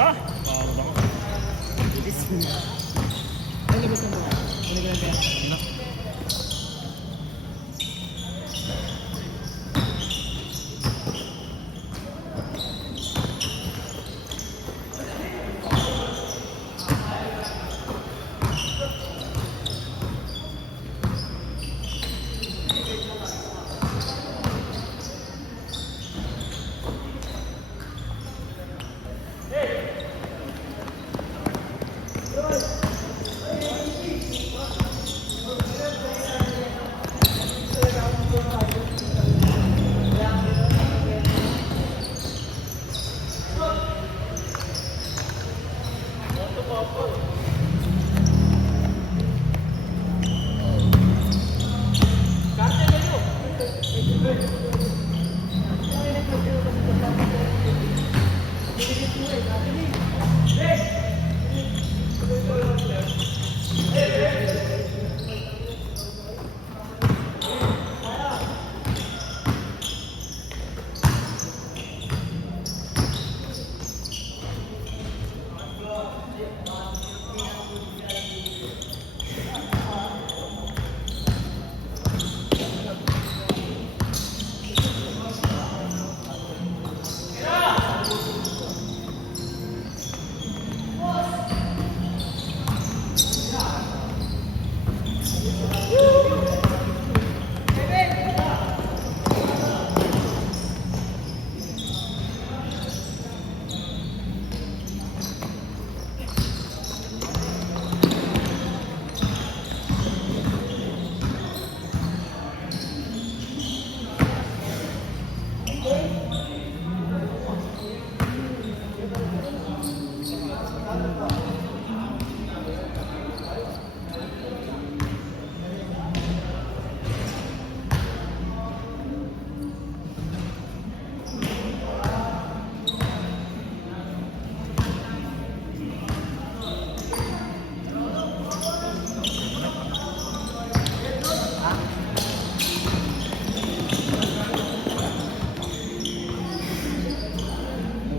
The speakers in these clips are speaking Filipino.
Ha? Bawal ako. Bilis mo. Ay, labas ang buka. Ano ba yung Ano?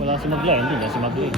Wala si Magla, hindi na si Magla.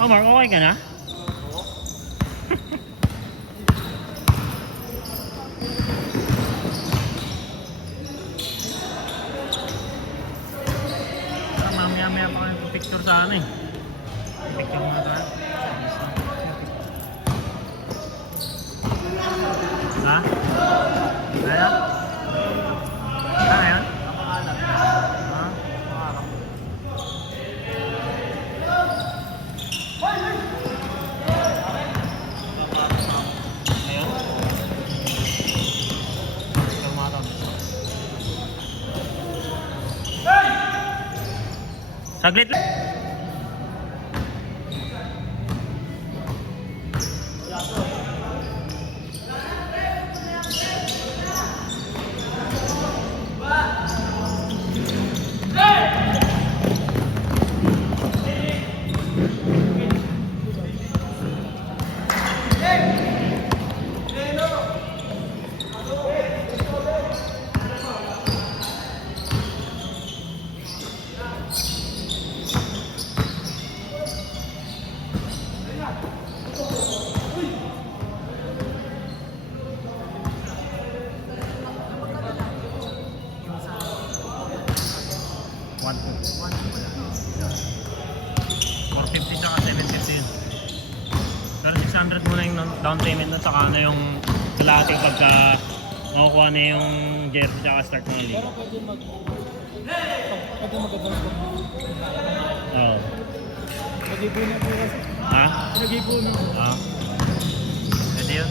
Oh, Mark, okay ka na? maya pa kayo picture sa ano eh. Picture muna tayo. Ha? Kaya? Kaya yan? Ha? Ayun? Picture muna tayo. Saglit lang. One, two. 450 saka 750 yun. Pero 600 muna yung down payment nun, saka na yung kalahati pagka makukuha na yung jersey saka start ng league. Pero pwede mag-advance ko. Oo. Nag-ipo na po kasi. Ha? Nag-ipo na. Ha? Pwede yun?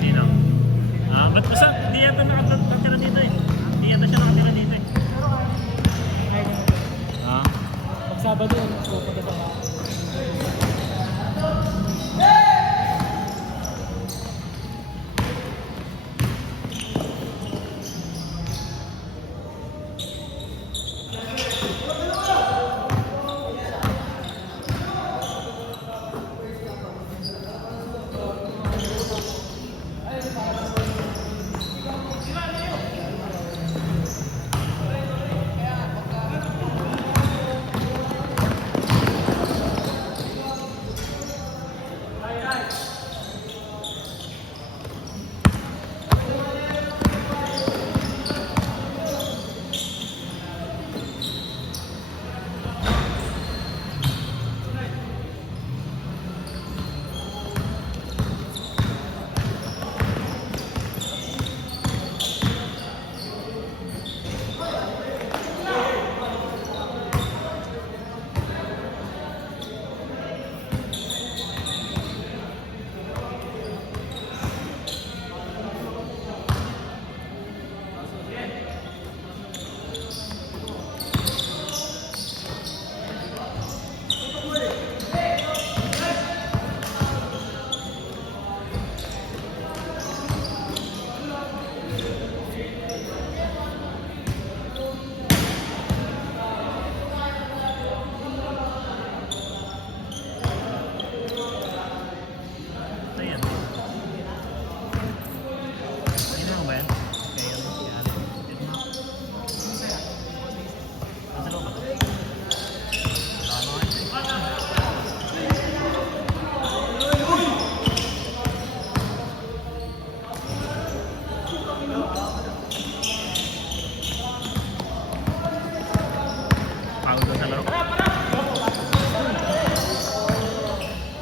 Sino? Ba't basta? Hindi yata nakatira dito eh. Hindi yata siya nakatira dito eh. Ha? Pag Sabado, pupunta pa.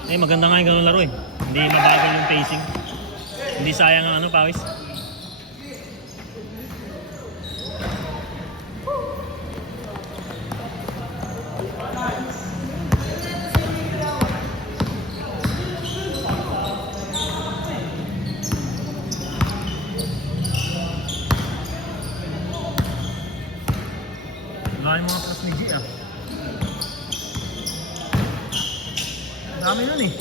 Eh, maganda nga yung ganun laro eh. Hindi mabagal yung pacing. Hindi sayang ang ano, pawis. Gaya yung mga plus ni G ah. Dami nun eh.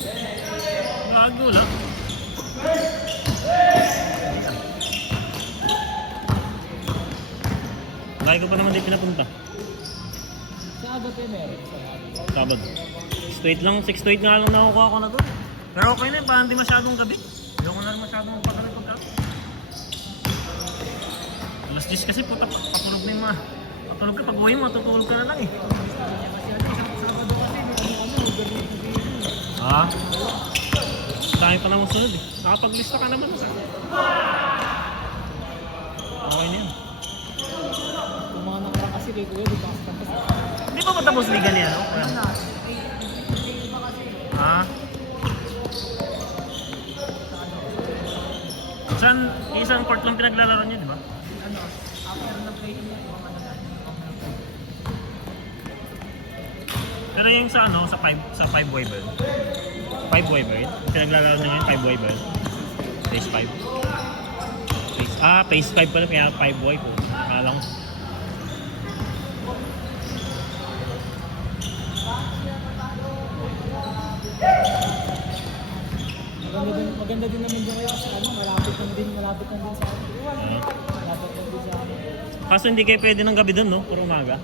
Bago lang. Lagi ko pa naman din pinapunta. Sabado kayo meron. Sabado. 6 lang, 6 to 8 nga lang nakukuha ko na doon. Pero okay na yun, parang hindi masyadong gabi. Ayoko na rin masyadong magpagabi pagka. Alas 10 kasi puta, patulog na yung mga. Patulog ka, pag uwi mo, tutulog ka na lang eh. Sabado kasi, may ano, Ha? Dami pa namang sunod eh. Nakapaglista ka naman sa okay na yan. Yung mga nakarang kasi kay Kuya, di ba? Hindi pa matapos liga niya, no? Kaya, ha? Saan, isang court lang pinaglalaro niya, di ba? Ano, after na play niya, yung mga Pero yung sa ano, sa 5 waiver. 5 waiver yun? Pinaglalaro niya yung 5 waiver. Phase 5. Phase 5 pala, kaya 5 waiver. Kala ko. maganda din naman dyan kayo kasi ano, malapit lang din sa akin. Malapit lang din sa akin. Kaso hindi kayo pwede ng gabi doon, no? Puro umaga.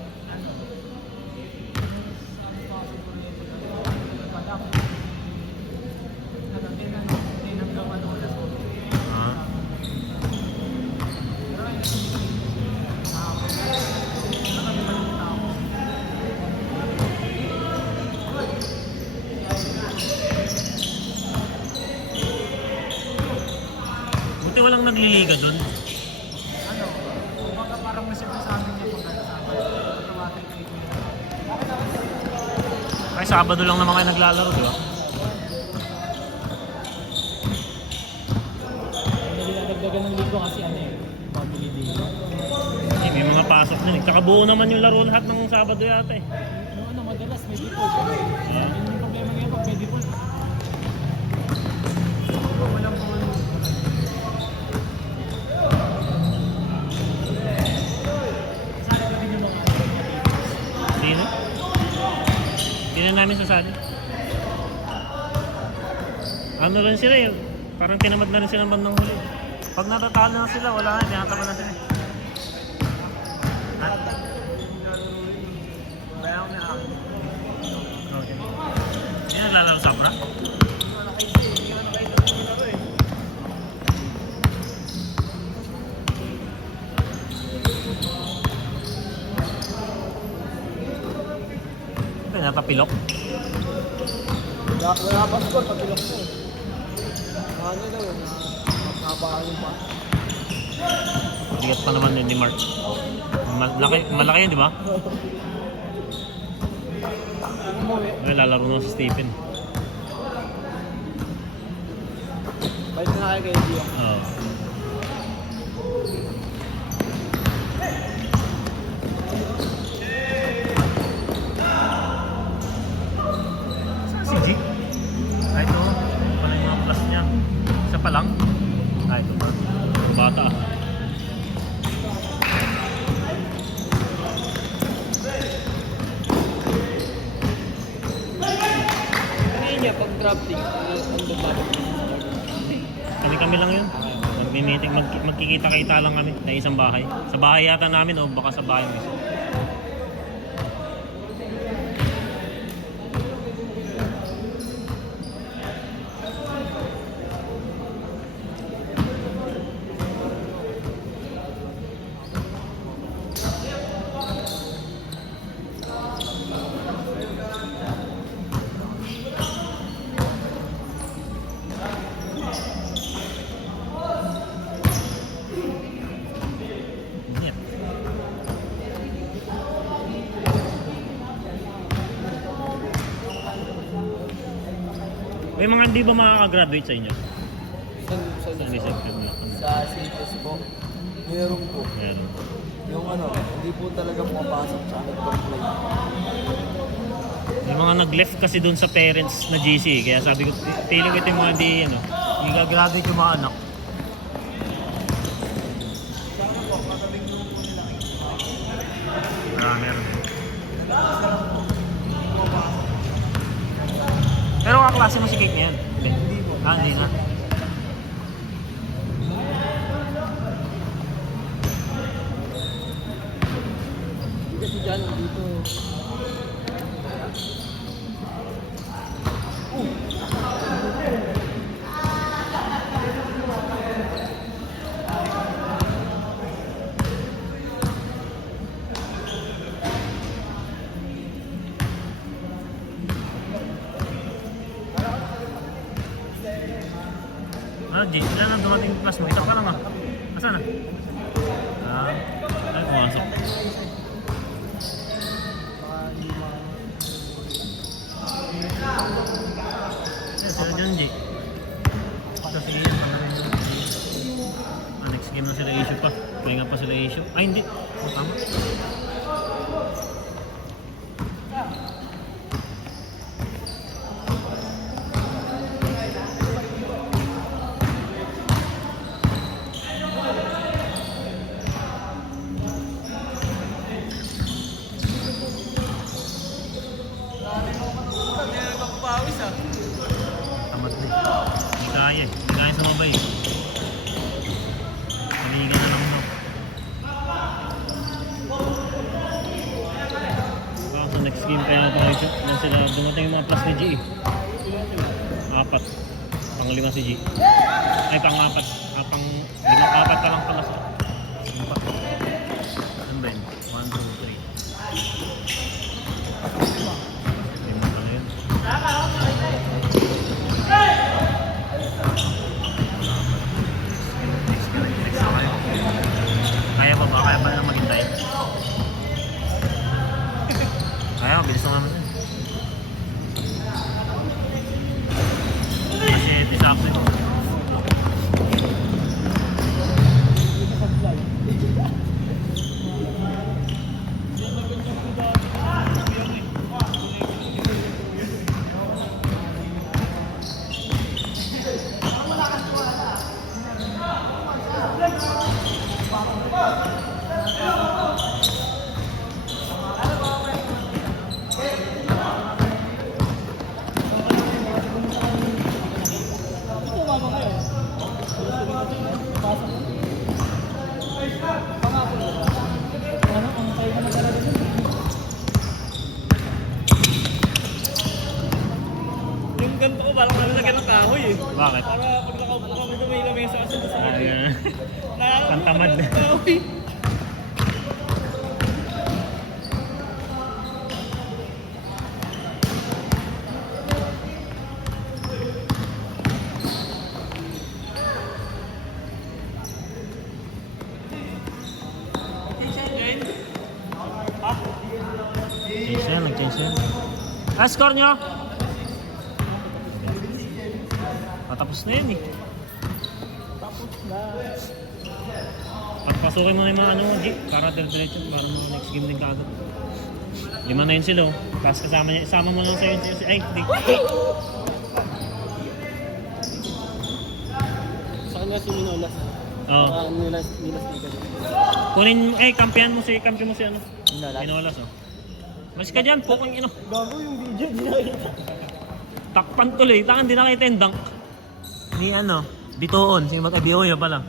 Ah. Buti walang nagliliga doon. Ano, kumbaga parang masipag sa amin yung pagkakasama. Tawagin kay Kuya. Ay, Sabado lang naman kayo naglalaro, di ba? Hindi nadagdagan ng linggo kasi ano eh, family day. Eh, may mga pasok din. Tsaka buo naman yung laro lahat ng Sabado yata eh. Yung ano, madalas may default. Yun yung problema ngayon pag may default. Walang pang sana ka din yung mga Sino? Hindi na namin sasali. Ano rin sila eh. Parang tinamad na rin silang bandang huli. Pag natatalo na sila, wala na. Tinataman na sila. Ha? kaya ako na ako. Okay. Hindi naglalaro sa Abra? Ito, natapilok. Wala pa score pag ilok mo. Ano daw yun? Napakalo pa. Bigat pa naman yun ni Mark. Malaki yun, di ba? Umuwi. Ay, lalaro na si Stephen. Balik na kayo kay Dio. Oo. Saan si G? Ah, ito. Ito pala yung mga plus niya. Isa pa lang? Ah, ito pa. Bata ah. Hindi niya pag drafting, ang bababa. Kami lang yun. Magmi-meeting, magkikita-kita lang kami na isang bahay. Sa bahay yata namin o baka sa bahay mismo. Yeah. May mga hindi ba makaka-graduate sa inyo? Sa reception na. Sa CITES po, meron po. Meron. Yung ano, hindi po talaga pumapasok sa akin complaint. May mga nag-left kasi doon sa parents na GC. Kaya sabi ko, feeling ko ito yung mga di, ano, hindi ka-graduate yung mga anak. Meron. Pero kaklase mo si Cake na yan? Hindi po. Hindi na. Kasi dyan, dito. G, ilan ang dumating yung plus mo? Isa pa lang ah. Asa na? Ay, pumasok. Sila dyan, G. Ito si Ian, ano rin yun? Next game na sila issue pa. Pahinga pa sila issue. Ay, hindi. Tama. Tamad din. Hindi kaya eh. Hindi kaya sumabay eh. Panigan na lang mo. Sa next game kaya na tayo siya. Yan sila dumating yung mga plus ni G eh. 4. Pang-5 si G. Ay, pang-4. Pang-5 pa lang pala sa 4. Ano ba yun? 1, 2, 3. Lima pala yun. Kaya ba ba? Kaya ba na maghintay? Kaya, bilis naman natin. Kasi disappoint. Yung ganito ko, parang nalagyan ng kahoy eh. Bakit? Para pag nakaupo ka, may lamesa kasi sa Ayan. Nakakaupo Pantamad. ng kahoy. Change yan, nag-change yan. Score nyo? Patapos na yun eh. Tapos na. Pagpasukin mo na yung mga ano mo, G. Para diretso, para mo next game din kaagad. 5 na yun sila oh. Tapos kasama niya, isama mo lang sa'yo si ay, hindi. Sa kanya si Minolas. Oo. Nilas Tigan. Kunin, kampihan mo si ano. Minolas. Minolas oh. Mas ka dyan, pukong ino. Gago yung video niya. Takpan tuloy, tangan din nakita yung dunk. Ni ano, Bitoon, sino mag-abiyo yun pala.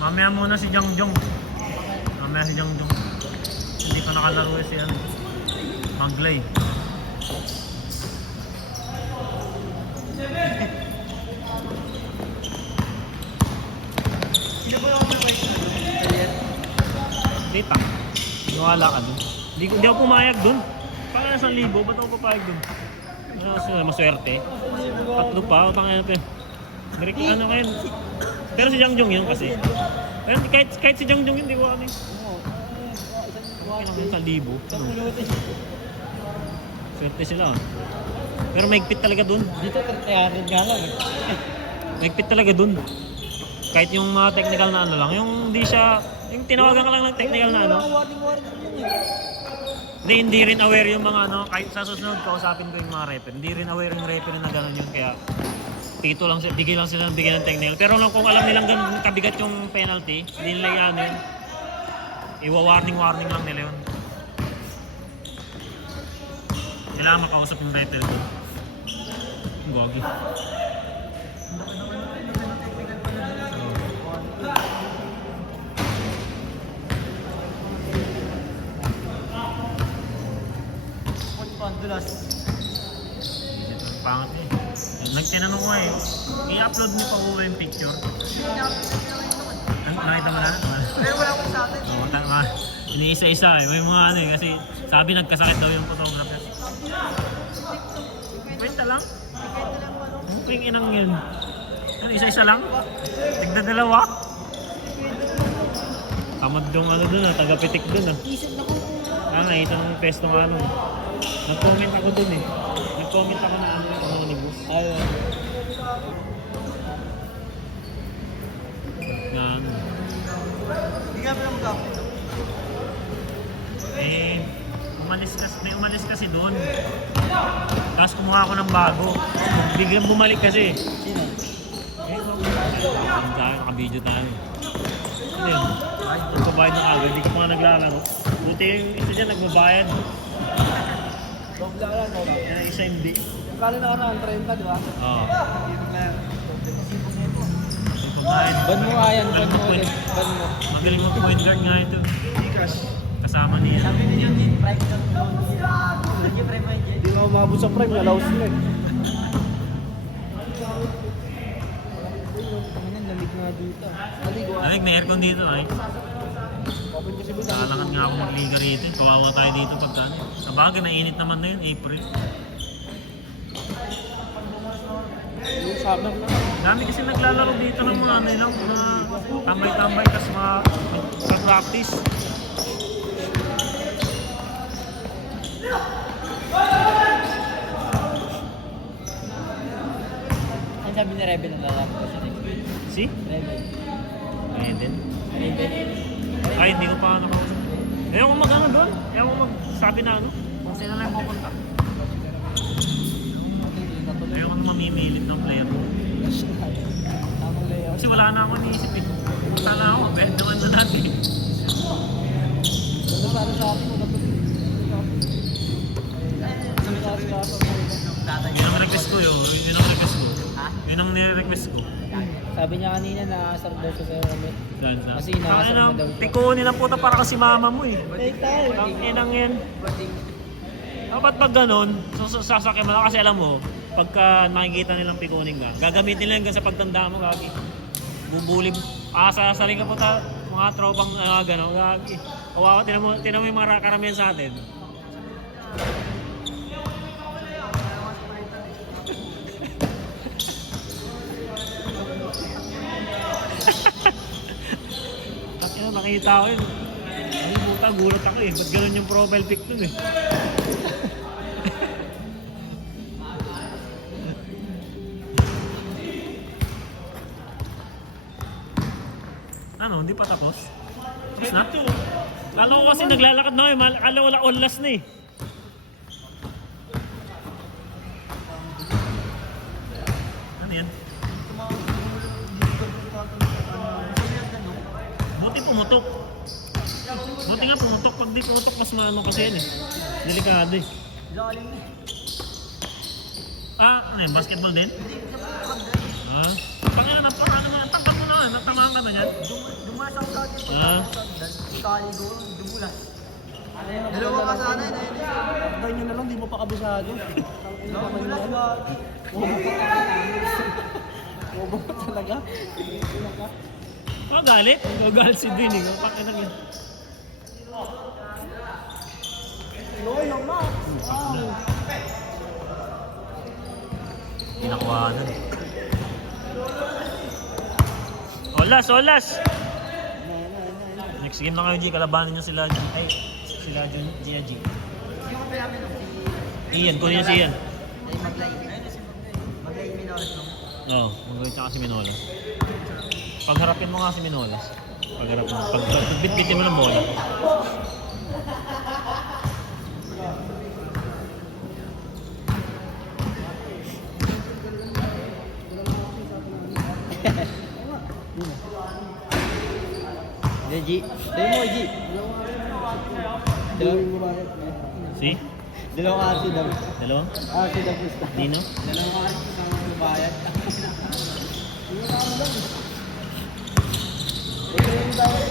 Mamaya muna si Jongjong. Mamaya si Jongjong. Hindi pa nakalaro si ano. Maglay. Dita. Nawala ka dun. Hindi ako pumayag dun. Para 1,000, ba't ako papayag dun? Maswerte. 3 pa, utang ano pa. Ano kayo? Pero si Jongjong yun kasi. Pero kahit si Jongjong yun, di ko ano yun. Okay lang yun, 1,000. Swerte sila. Pero maigpit talaga dun. Dito, 300 nga lang eh. Maigpit talaga dun. Kahit yung mga technical na ano lang, yung hindi siya, yung tinawagan ka lang ng technical na ano. Hindi rin aware yung mga ano, kahit sa susunod kausapin ko yung mga referee. Hindi rin aware yung referee na gano'n yun, kaya pito lang, bigay lang sila ng bigay ng technical. Pero kung alam nilang ganun kabigat yung penalty, hindi nila yan yun. Iwa-warning lang nila yun. Kailangan makausap yung referee doon. Buwag yun. Pandulas. Pangat eh. Nagtinanong ko eh. I-upload mo pa uwi yung picture. nakita mo na? Pero wala ko sa atin. Oo, tama. Iniisa-isa eh. May mga ano eh. Kasi sabi nagkasakit daw yung photographer. Kwenta lang? Mukhang inang yun. Ano, isa-isa lang? Tigda dalawa? Tamad yung ano dun ah. Taga-pitik dun ah. Ito ng pesto ng ano. Nag-comment ako dun eh. Nag-comment ako na ano ni Boss. Ayun. Na ano. Hindi nga pala magkakot. Eh, may umalis kasi doon. Tapos kumuha ako ng bago. Biglang bumalik kasi. Sino? Eh, naka-video tayo. Ano yun? Nagbabayad ng agad. Hindi ko pa naglalaro. Buti yung isa dyan nagbabayad. Dobla ka lang, no? Yung isa hindi. Kala na ka 30, di ba? Oo. Dito na yan. Nagbabayad. Ban mo nga yan, ban mo ulit. Ban mo. Magaling mo point guard nga ito. Gcash. Kasama niya. Sabi niyo din, prime ka to. Hindi prime mo yun. Hindi na umabot sa prime, nalaw sila eh. Ang lamig nga dito. Alig, may aircon dito ay. Open kasi mo Kailangan nga ako magliga rito. Kawawa tayo dito pagka ano. Sabagay, nainit naman na yun, April. yung summer na. Dami kasi naglalaro dito ng mga ano yun, mga tambay-tambay kasi mga practice. Ang sabi ni Rebel na lalaki ko siya next week. Si? Rebel. Ayun din. Rebel. Ay, hindi ko pa nakausap. Ayaw ko mag-ano doon. Ayaw ko magsabi na ano. Kung sila lang pupunta. Ayaw ko na mamimilit ng player. Tamang layout. Kasi wala na ako niisip eh. Sana ako, bed naman na dati. Ano para sa akin? Yun ang request ko yun. Yun ang request ko. Yun ang nire-request ko. Sabi niya kanina na asar daw siya sa'yo kami. Dahil sa... Kasi inaasar mo daw siya. Tikunin ang puta para kasi mama mo eh. Eh, tayo. Ang inang yan. Dapat pag ganun, sasakyan mo lang kasi alam mo, pagka nakikita nilang pikunin ka, gagamitin nila hanggang sa pagtanda mo, gagi. Bubulib. Sasali ka po mga tropang gano'n, gagi. Kawawa, tinan mo yung mga karamihan sa atin. Kasi nakita ko yun. Ay, puta, gulat ako eh. Ba't ganun yung profile pic dun eh? Ano, hindi pa tapos? Tapos na? Alam ko kasi naglalakad na eh. Alam wala onlas na eh. Ano yan? Buti pumutok. Buti nga pumutok. Pag di pumutok, mas maano kasi yan eh. Delikado eh. Ano yun? Basketball din? Pag ano, napakano mo, tampag mo na, natamaan ka na yan. Dumas ako sa atin. Kali ko, dumulas. Dalawa ka sana eh. Ganyan na lang, di mo pa kabisado. Dumulas ba? Bobo ka talaga. Magalit? Magalit si Dwayne. Pakita niya. Loy, lang na. Pinakuhanan. Olas, olas! Next game na kayo, G. Kalabanin nyo sila, G. Ay, sila, Gia, G. Ian, kunin niya si Ian. Ay, maglay. Maglay Minolas lang. Oo, mag-gawin tsaka si Minolas. Pagharapin mo nga si Minolas. Pagharap mo. Pagbitbitin mo ng bola. G. Dali mo, G. Si? Dalawang RC daw. Dalawang? RC daw gusto. Dino? Dalawang RC kasama ng bayad. Ito yung dapat